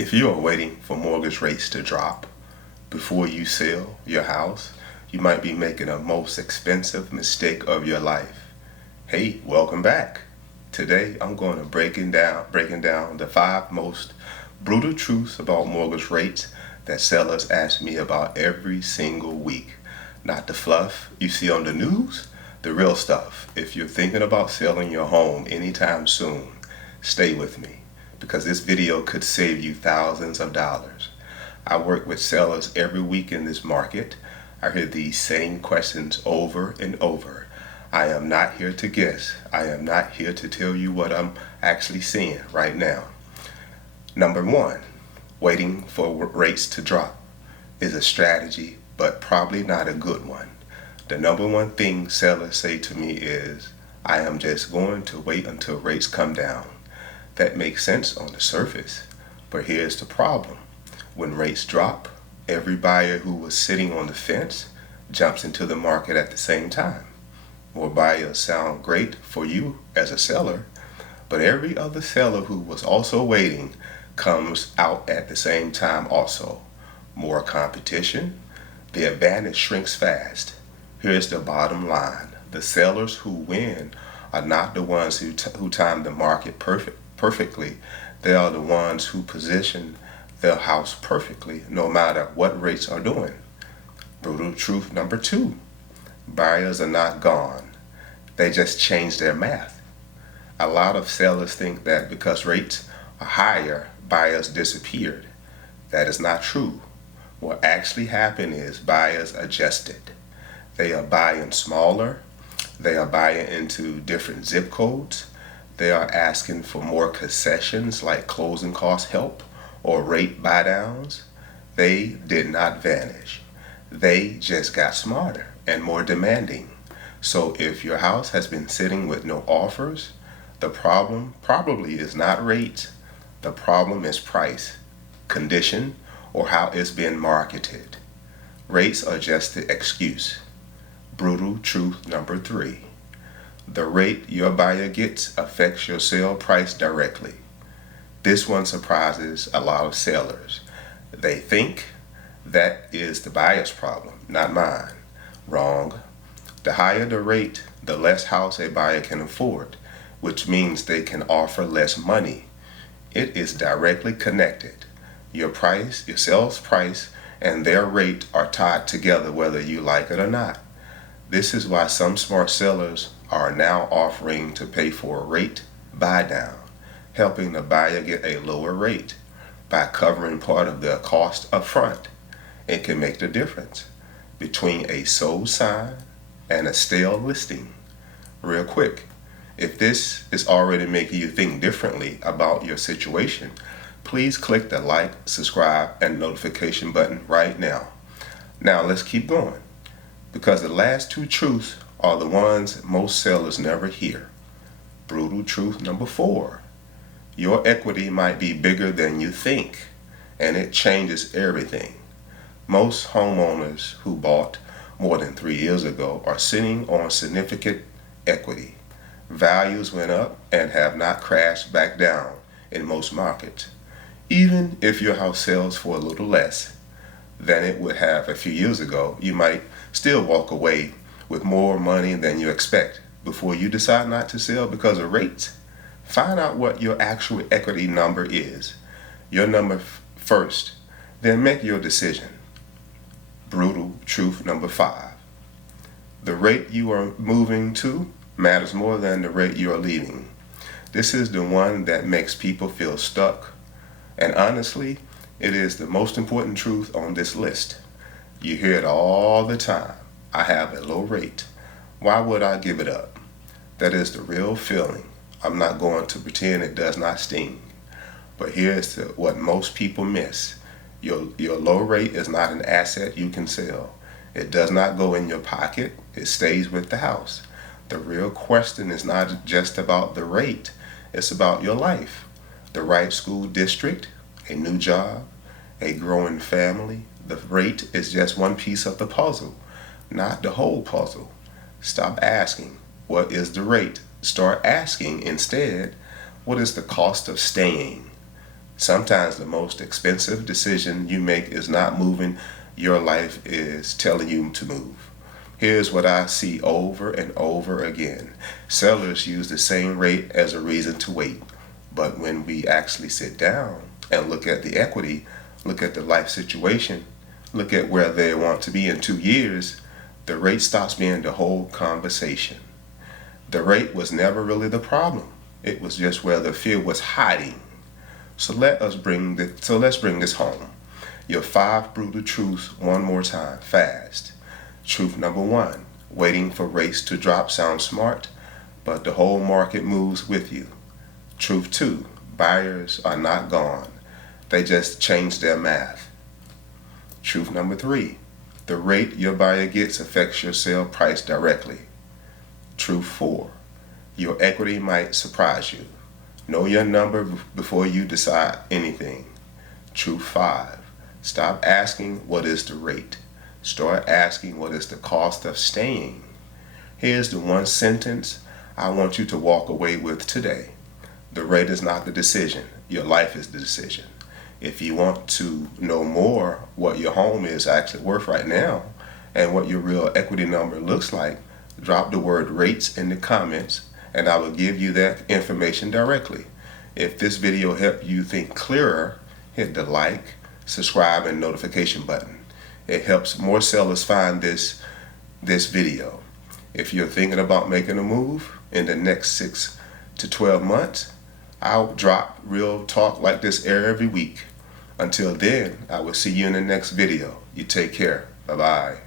If you are waiting for mortgage rates to drop before you sell your house, you might be making a most expensive mistake of your life. Hey, welcome back. Today I'm going to breaking down the 5 most brutal truths about mortgage rates that sellers ask me about every single week. Not the fluff you see on the news, the real stuff. If you're thinking about selling your home anytime soon, stay with me because this video could save you thousands of dollars. I work with sellers every week in this market. I hear these same questions over and over. I am not here to guess. I am not here to tell you what I'm actually seeing right now. Number one, waiting for rates to drop is a strategy, but probably not a good one. The number one thing sellers say to me is, I am just going to wait until rates come down. That makes sense on the surface, but here's the problem. When rates drop, every buyer who was sitting on the fence jumps into the market at the same time. More buyers sound great for you as a seller, but every other seller who was also waiting comes out at the same time also. More competition, the advantage shrinks fast. Here's the bottom line. The sellers who win are not the ones who time the market perfectly. They are the ones who position their house perfectly, no matter what rates are doing. Brutal truth number two, buyers are not gone. They just change their math. A lot of sellers think that because rates are higher, buyers disappeared. That is not true. What actually happened is buyers adjusted. They are buying smaller. They are buying into different zip codes. They are asking for more concessions like closing cost help or rate buy downs. They did not vanish. They just got smarter and more demanding. So if your house has been sitting with no offers, the problem probably is not rate. The problem is price, condition, or how it's been marketed. Rates are just the excuse. Brutal truth number three. The rate your buyer gets affects your sale price directly. This one surprises a lot of sellers. They think that is the buyer's problem, not mine. Wrong. The higher the rate, the less house a buyer can afford, which means they can offer less money. It is directly connected. Your price, your sales price, and their rate are tied together whether you like it or not. This is why some smart sellers are now offering to pay for a rate buy down, helping the buyer get a lower rate by covering part of their cost up front. It can make the difference between a sold sign and a stale listing. Real quick, if this is already making you think differently about your situation, please click the like, subscribe, and notification button right now. Now let's keep going, because the last two truths are the ones most sellers never hear. Brutal truth number four. Your equity might be bigger than you think, and it changes everything. Most homeowners who bought more than 3 years ago are sitting on significant equity. Values went up and have not crashed back down in most markets. Even if your house sells for a little less than it would have a few years ago, you might still walk away with more money than you expect before you decide not to sell because of rates. Find out what your actual equity number is, your number first, then make your decision. Brutal truth number five. The rate you are moving to matters more than the rate you are leaving. This is the one that makes people feel stuck, and honestly, it is the most important truth on this list. You hear it all the time. I have a low rate. Why would I give it up? That is the real feeling. I'm not going to pretend it does not sting. But here's what most people miss. Your low rate is not an asset you can sell. It does not go in your pocket. It stays with the house. The real question is not just about the rate. It's about your life. The right school district, a new job, a growing family. The rate is just one piece of the puzzle, not the whole puzzle. Stop asking, what is the rate? Start asking instead, what is the cost of staying? Sometimes the most expensive decision you make is not moving, your life is telling you to move. Here's what I see over and over again. Sellers use the same rate as a reason to wait. But when we actually sit down and look at the equity, look at the life situation, look at where they want to be in 2 years, the rate stops being the whole conversation. The rate was never really the problem. It was just where the fear was hiding. So let's bring this home. Your 5 brutal truths one more time, fast. Truth number 1, waiting for rates to drop sounds smart, but the whole market moves with you. Truth 2, buyers are not gone. They just changed their math. Truth number 3, the rate your buyer gets affects your sale price directly. Truth 4, your equity might surprise you. Know your number before you decide anything. Truth 5, stop asking what is the rate. Start asking what is the cost of staying. Here's the one sentence I want you to walk away with today. The rate is not the decision. Your life is the decision. If you want to know more what your home is actually worth right now and what your real equity number looks like, drop the word rates in the comments and I will give you that information directly. If this video helped you think clearer, hit the like, subscribe, and notification button. It helps more sellers find this video. If you're thinking about making a move in the next 6 to 12 months, I'll drop real talk like this every week. Until then, I will see you in the next video. You take care. Bye-bye.